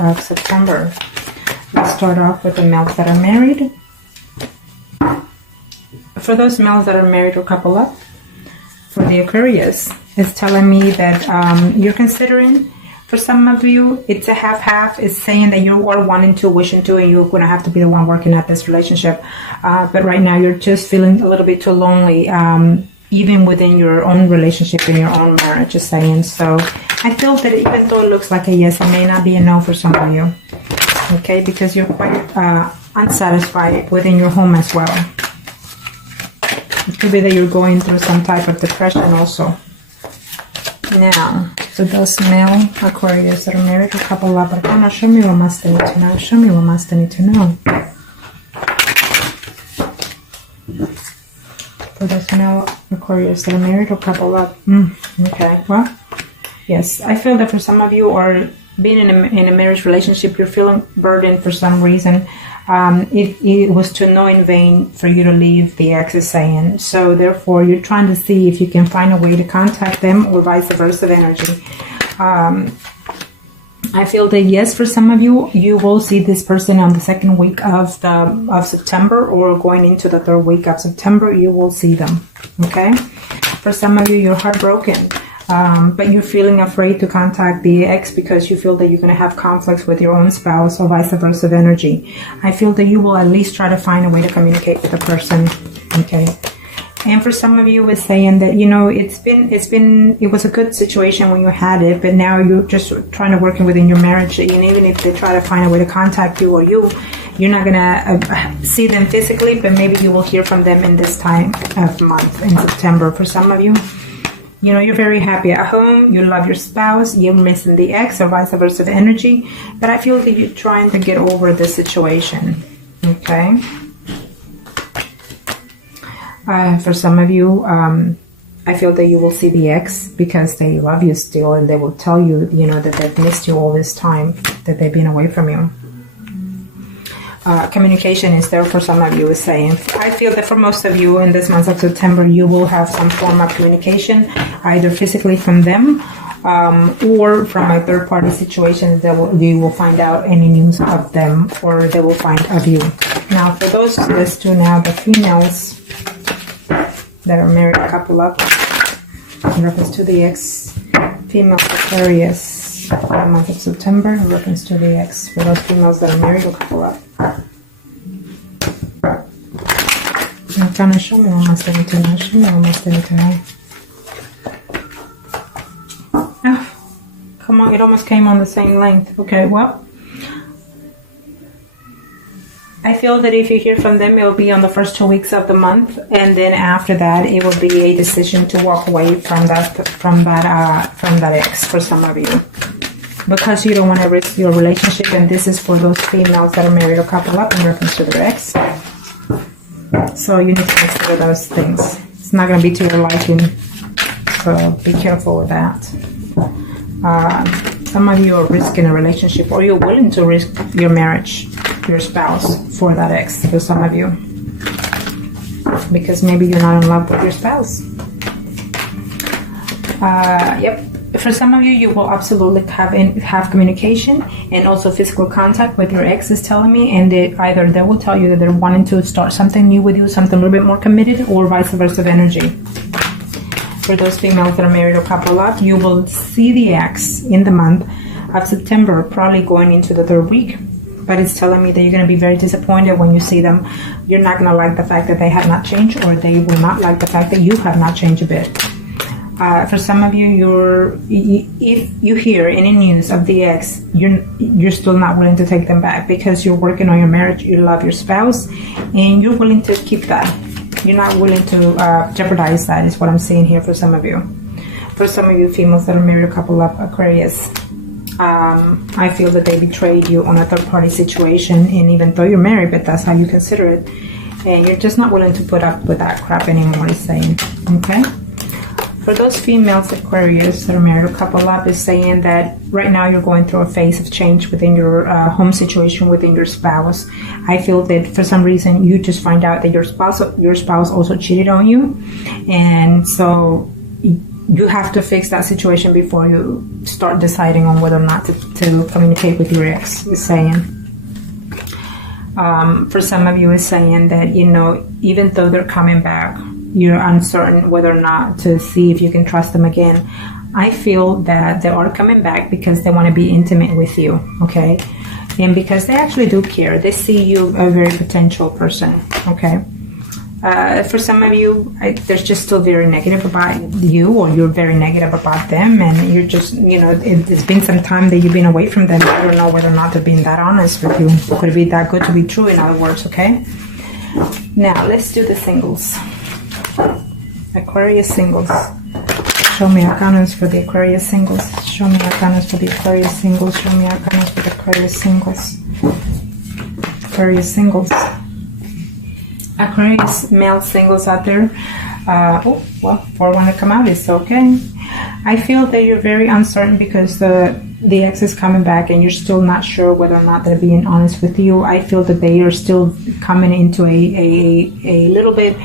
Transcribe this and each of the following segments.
of September. Let's start off with the males that are married. For those males that are married or couple up, for the Aquarius, it's telling me that you're considering, for some of you, it's a half-half. It's saying that you are wanting to, wishing to, and you're going to have to be the one working at this relationship. But right now, you're just feeling a little bit too lonely, even within your own relationship, in your own marriage, just saying. So I feel that even though it looks like a yes, it may not be a no for some of you. Okay, because you're quite unsatisfied within your home as well. It could be that you're going through some type of depression also. Now, for those male Aquarius that are married or couple up, show me what must they need to know. Show me what must they need to know. For those male Aquarius that are married or couple up. Okay, well, yes, I feel that for some of you are being in a marriage relationship, you're feeling burdened for some reason. It was to no in vain for you to leave, the ex is saying. So therefore, you're trying to see if you can find a way to contact them, or vice versa energy. I feel that yes, for some of you, you will see this person on the second week of September, or going into the third week of September, you will see them. Okay? For some of you, you're heartbroken. But you're feeling afraid to contact the ex because you feel that you're going to have conflicts with your own spouse, or vice versa energy. I feel that you will at least try to find a way to communicate with the person. Okay. And for some of you, it's saying that, you know, it was a good situation when you had it, but now you're just trying to work within your marriage. And even if they try to find a way to contact you, or you're not going to see them physically, but maybe you will hear from them in this time of month in September. For some of you, you know, you're very happy at home, you love your spouse, you're missing the ex, or vice versa energy, but I feel that you're trying to get over the situation, okay? For some of you, I feel that you will see the ex because they love you still, and they will tell you, you know, that they've missed you all this time, that they've been away from you. Communication is there for some of you, is saying. I feel that for most of you in this month of September, you will have some form of communication, either physically from them, or from a third-party situation that you will find out any news of them, or they will find of you. Now, for those, let's do now the females that are married, couple up, in reference to the ex, female Aquarius. The month of September in reference to the ex, for those females that are married or couple up. Now, can I show me what must I need to know? Show me what must I need to know. Oh, come on, it almost came on the same length. Okay, well, I feel that if you hear from them, it will be on the first 2 weeks of the month, and then after that, it will be a decision to walk away from that ex for some of you, because you don't want to risk your relationship. And this is for those females that are married or couple up in reference to their ex. So you need to consider those things. It's not going to be to your liking, so be careful with that. Some of you are risking a relationship, or you're willing to risk your marriage, your spouse, for that ex. For some of you, because maybe you're not in love with your spouse. Yep. For some of you, you will absolutely have communication and also physical contact with your ex, is telling me, and either they will tell you that they're wanting to start something new with you, something a little bit more committed, or vice versa energy. For those females that are married or couple up, you will see the ex in the month of September, probably going into the third week. But it's telling me that you're going to be very disappointed when you see them. You're not going to like the fact that they have not changed, or they will not like the fact that you have not changed a bit. For some of you, if you hear any news of the ex, you're still not willing to take them back, because you're working on your marriage, you love your spouse, and you're willing to keep that. You're not willing to jeopardize that, is what I'm seeing here for some of you. For some of you females that are married a couple of Aquarius, I feel that they betrayed you on a third-party situation, and even though you're married, but that's how you consider it, and you're just not willing to put up with that crap anymore, is saying. Okay? For those females Aquarius that are married or couple up, is saying that right now you're going through a phase of change within your home situation, within your spouse. I feel that for some reason you just find out that your spouse also cheated on you, and so you have to fix that situation before you start deciding on whether or not to communicate with your ex, is saying. For some of you, is saying that, you know, even though they're coming back, you're uncertain whether or not to see if you can trust them again. I feel that they are coming back because they want to be intimate with you, okay? And because they actually do care. They see you a very potential person, okay? For some of you, they're just still very negative about you, or you're very negative about them, and you're just, you know, it's been some time that you've been away from them. I don't know whether or not they're being that honest with you. Could it be that good to be true, in other words, okay? Now, let's do the singles. Aquarius singles. Show me arcanas for the Aquarius singles. Show me arcanas for the Aquarius singles. Show me arcanas for the Aquarius singles. Aquarius singles. Aquarius male singles out there. Oh, well, for one to come out is okay. I feel that you're very uncertain because the ex is coming back and you're still not sure whether or not they're being honest with you. I feel that they are still coming into a little bit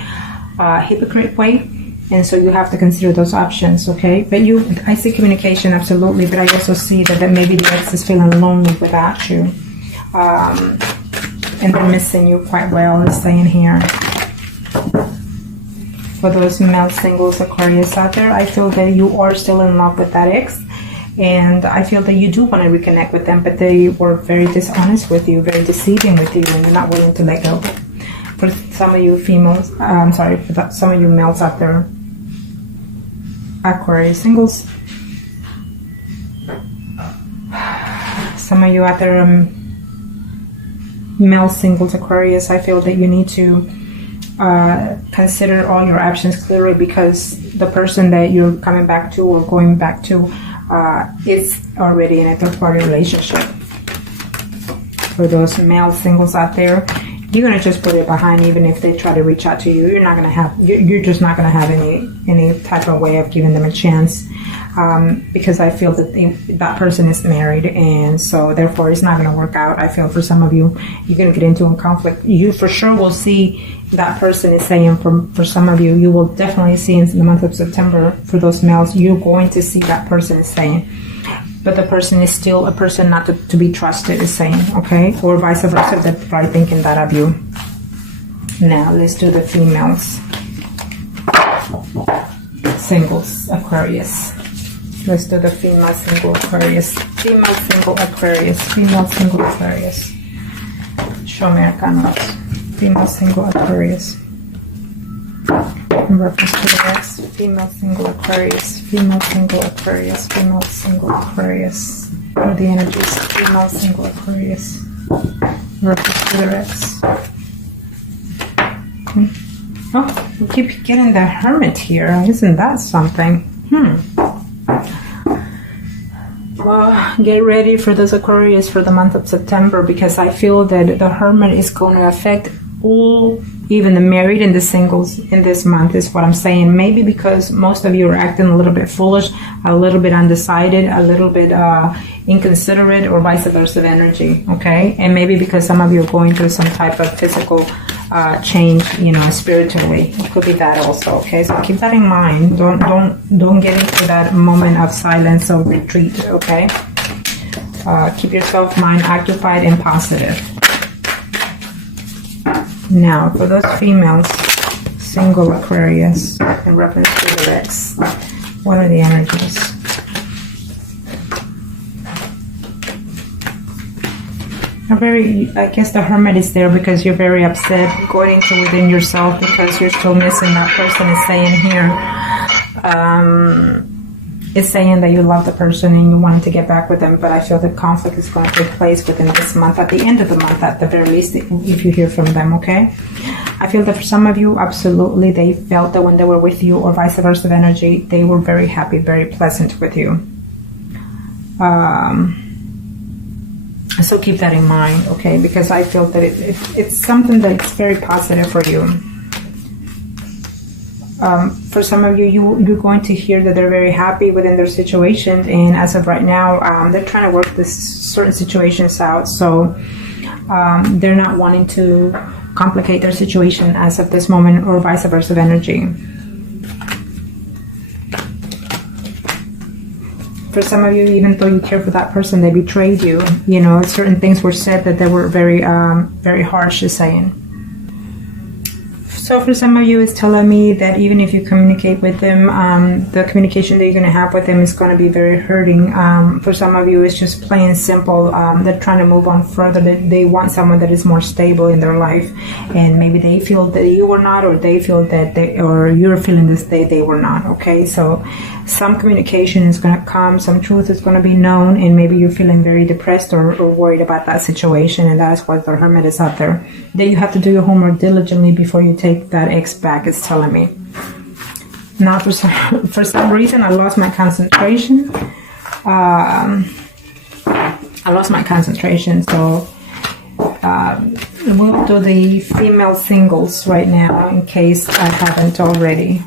hypocrite way. And so you have to consider those options, okay? But I see communication, absolutely, but I also see that maybe the ex is feeling lonely without you. And they're missing you quite well, it's saying here. For those male singles Aquarius out there, I feel that you are still in love with that ex. And I feel that you do want to reconnect with them, but they were very dishonest with you, very deceiving with you, and you're not willing to let go. For some of you females, for some of you males out there, Aquarius singles. Some of you out there, male singles Aquarius, I feel that you need to consider all your options clearly, because the person that you're coming back to or going back to is already in a third-party relationship. For those male singles out there, you're gonna just put it behind, even if they try to reach out to you. You're not gonna have. You're just not gonna have any type of way of giving them a chance, because I feel that that person is married, and so therefore it's not gonna work out. I feel for some of you, you're gonna get into a conflict. You for sure will see that person is saying. For some of you, you will definitely see in the month of September. For those males, you're going to see that person is saying. But the person is still a person not to be trusted, is saying, okay? Or vice versa, they're probably thinking that of you. Now, let's do the females. Singles, Aquarius. Let's do the female single Aquarius. Female single Aquarius. Female single Aquarius. Show me arcanas. Female single Aquarius. In reference to the ex, female single Aquarius, female single Aquarius, female single Aquarius. What are the energies? Female single Aquarius. In reference to the ex. Oh, we keep getting the Hermit here. Isn't that something? Well, get ready for this Aquarius for the month of September, because I feel that the Hermit is going to affect all, even the married and the singles in this month, is what I'm saying. Maybe because most of you are acting a little bit foolish, a little bit undecided, a little bit inconsiderate, or vice versa energy, okay? And maybe because some of you are going through some type of physical change, you know, spiritually. It could be that also, okay? So keep that in mind. Don't get into that moment of silence or retreat, okay? Keep yourself mind occupied and positive. Now, for those females, single Aquarius, in reference to the ex, what are the energies? I guess the Hermit is there because you're very upset, going into within yourself because you're still missing that person, is saying here. It's saying that you love the person and you wanted to get back with them, but I feel the conflict is going to take place within this month, at the end of the month, at the very least, if you hear from them, okay? I feel that for some of you, absolutely, they felt that when they were with you, or vice versa energy, they were very happy, very pleasant with you. So keep that in mind, okay? Because I feel that it's something that's very positive for you. For some of you, you're going to hear that they're very happy within their situation, and as of right now, they're trying to work this certain situations out, so they're not wanting to complicate their situation as of this moment, or vice versa energy. For some of you, even though you care for that person, they betrayed you. You know, certain things were said that they were very, very harsh, is saying. So for some of you, it's telling me that even if you communicate with them, the communication that you're going to have with them is going to be very hurting. For some of you, it's just plain and simple. They're trying to move on further. They want someone that is more stable in their life, and maybe they feel that you were not, or they feel that or you're feeling this they were not. Okay, so some communication is going to come, some truth is going to be known, and maybe you're feeling very depressed or worried about that situation, and that's why the Hermit is out there. Then you have to do your homework diligently before you take that ex back, it's telling me. Now for some reason I lost my concentration. I lost my concentration, so we'll do the female singles right now in case I haven't already.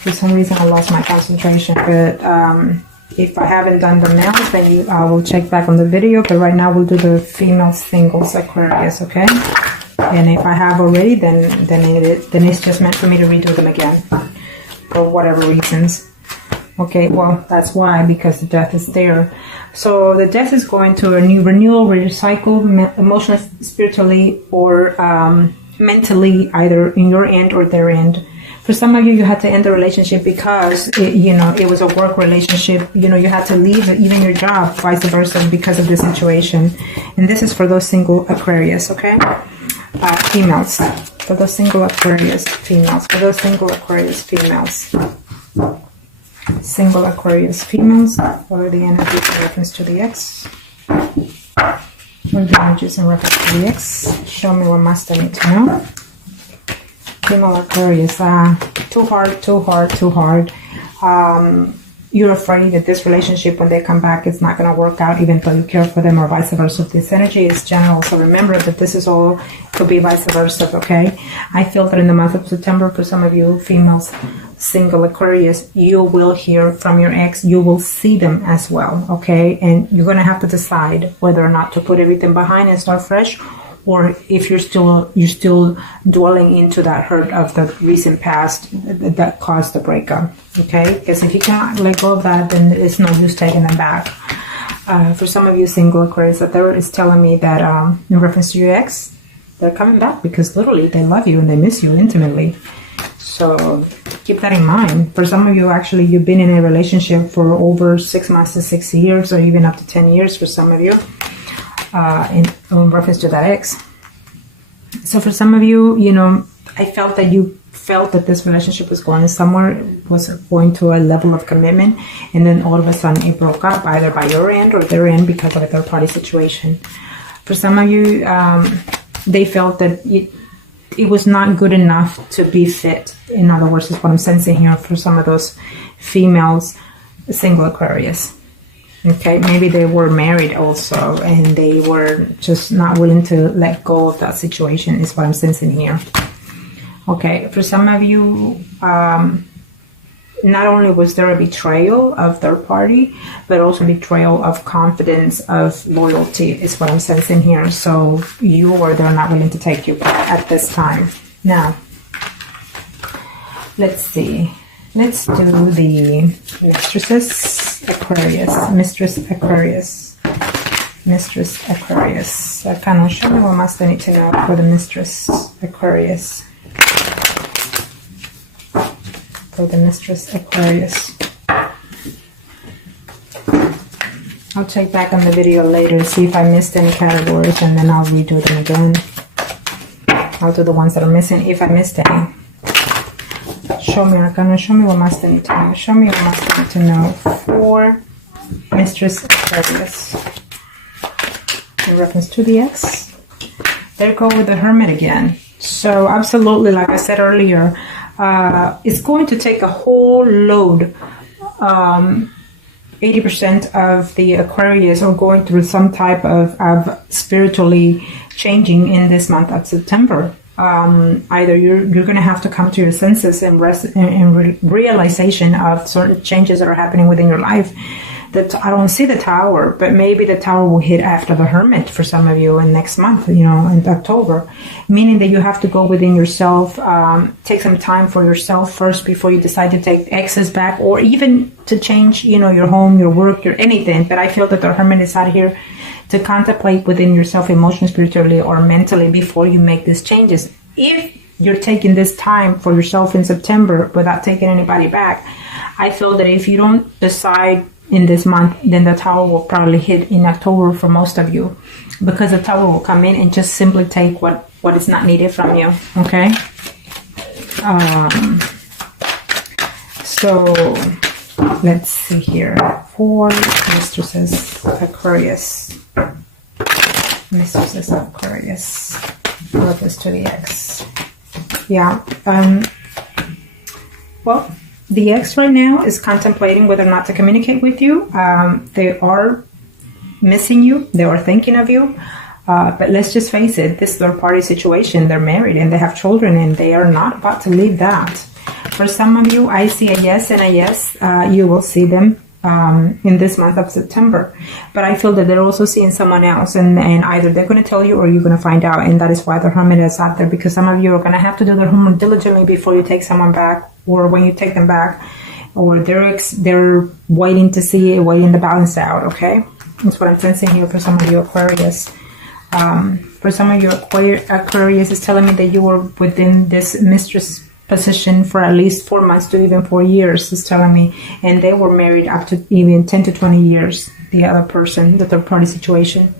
For some reason I lost my concentration, but if I haven't done the males, then I will check back on the video, but right now we'll do the female singles Aquarius, okay? And if I have already, then it's just meant for me to redo them again for whatever reasons. Okay, well, that's why, because the death is there. So the death is going to a new renewal, recycle, emotionally, spiritually, or mentally, either in your end or their end. For some of you, you had to end the relationship because it was a work relationship. You had to leave even your job, vice versa, because of this situation. And this is for those single Aquarius, okay? Females. For those single Aquarius females. For those single Aquarius females. Single Aquarius females. What are the energies in reference to the ex? What are the energies in reference to the ex? Show me what must I need to know. Female Aquarius. Too hard. You're afraid that this relationship, when they come back, it's not going to work out, even though you care for them, or vice versa. This energy is general, so remember that this is all, could be vice versa, okay? I feel that in the month of September, for some of you females, single Aquarius, you will hear from your ex. You will see them as well, okay? And you're going to have to decide whether or not to put everything behind and start fresh, or if you're still dwelling into that hurt of the recent past that caused the breakup, okay? Because if you can't let go of that, then it's no use taking them back. For some of you single Aquarius, the Tarot is telling me that in reference to your ex, they're coming back because literally they love you and they miss you intimately. So keep that in mind. For some of you, actually, you've been in a relationship for over 6 months to 6 years, or even up to 10 years for some of you. In reference to that ex. So for some of you, I felt that you felt that this relationship was going somewhere, was going to a level of commitment, and then all of a sudden it broke up, either by your end or their end, because of a third party situation. For some of you, they felt that it was not good enough to be fit. In other words, is what I'm sensing here for some of those females, single Aquarius. Okay, maybe they were married also, and they were just not willing to let go of that situation, is what I'm sensing here. Okay, for some of you, not only was there a betrayal of their party, but also betrayal of confidence, of loyalty, is what I'm sensing here. So you or they're not willing to take you at this time. Now, let's see. Let's do the mistresses Aquarius. Mistress Aquarius. Mistress Aquarius. Arcana, show me what must I need to know for the Mistress Aquarius. For the Mistress Aquarius. I'll check back on the video later and see if I missed any categories, and then I'll redo them again. I'll do the ones that are missing if I missed any. Show me, Arcana, show me what must I need to know. Show me what must I need to know for Mistress Aquarius. In reference to the ex. There go with the Hermit again. So absolutely, like I said earlier, it's going to take a whole load. 80% of the Aquarius are going through some type of spiritually changing in this month of September. Either you're going to have to come to your senses and realization of certain changes that are happening within your life. I don't see the Tower, but maybe the Tower will hit after the Hermit for some of you in next month, you know, in October, meaning that you have to go within yourself, take some time for yourself first before you decide to take exes back, or even to change, you know, your home, your work, your anything. But I feel that the Hermit is out here to contemplate within yourself emotionally, spiritually, or mentally before you make these changes. If you're taking this time for yourself in September without taking anybody back, I feel that if you don't decide in this month, then the Tower will probably hit in October for most of you, because the Tower will come in and just simply take what is not needed from you. Okay. So let's see here. 4 mistresses, Aquarius. Mistresses, Aquarius. What is to the ex? Yeah. Well, the ex right now is contemplating whether or not to communicate with you. They are missing you. They are thinking of you. But let's just face it, this third-party situation, they're married and they have children and they are not about to leave that. For some of you, I see a yes and a yes. You will see them in this month of September. But I feel that they're also seeing someone else, and either they're going to tell you or you're going to find out. And that is why the Hermit is out there, because some of you are going to have to do their homework diligently before you take someone back, or when you take them back, or they're waiting to see it, waiting to balance out. Okay, that's what I'm sensing here for some of you Aquarius. For some of you Aquarius is telling me that you were within this mistress position for at least 4 months to even 4 years, is telling me, and they were married up to even 10 to 20 years, the other person, the third party situation.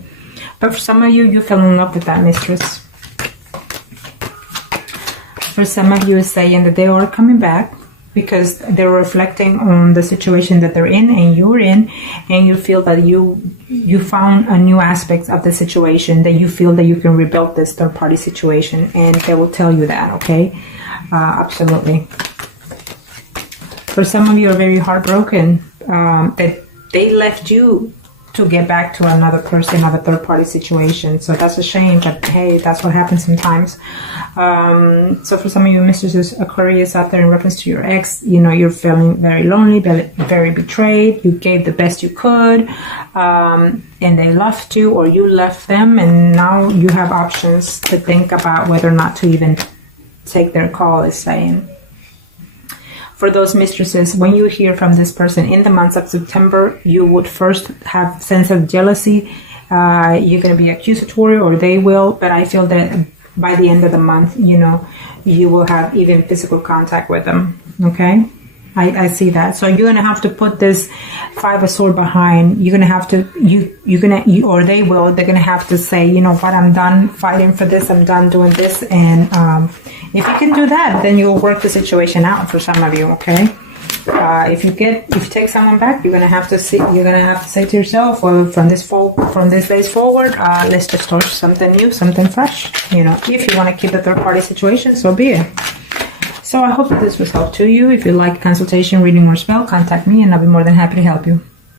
But for some of you, you fell in love with that mistress. For some of you, is saying that they are coming back because they're reflecting on the situation that they're in and you're in, and you feel that you found a new aspect of the situation, that you feel that you can rebuild this third party situation, and they will tell you that. Okay. Absolutely. For some of you are very heartbroken that they left you to get back to another person, another third party situation. So that's a shame, but hey, that's what happens sometimes. So for some of you mistresses Aquarius out there, in reference to your ex, you know, you're feeling very lonely, very betrayed. You gave the best you could, and they left you, or you left them, and now you have options to think about whether or not to even take their call, is saying. For those mistresses, when you hear from this person in the months of September, you would first have sense of jealousy. You're going to be accusatory, or they will, but I feel that by the end of the month, you know, you will have even physical contact with them. Okay, I see that. So you're gonna have to put this 5 of Swords behind. You're gonna have to or they will. They're gonna have to say, you know what, I'm done fighting for this. I'm done doing this. And if you can do that, then you'll work the situation out for some of you. Okay. If you take someone back, you're gonna have to see. You're gonna have to say to yourself, well, from this days forward, let's just start something new, something fresh. You know, if you want to keep the third party situation, so be it. So I hope that this was helpful to you. If you like consultation, reading, or spell, contact me and I'll be more than happy to help you.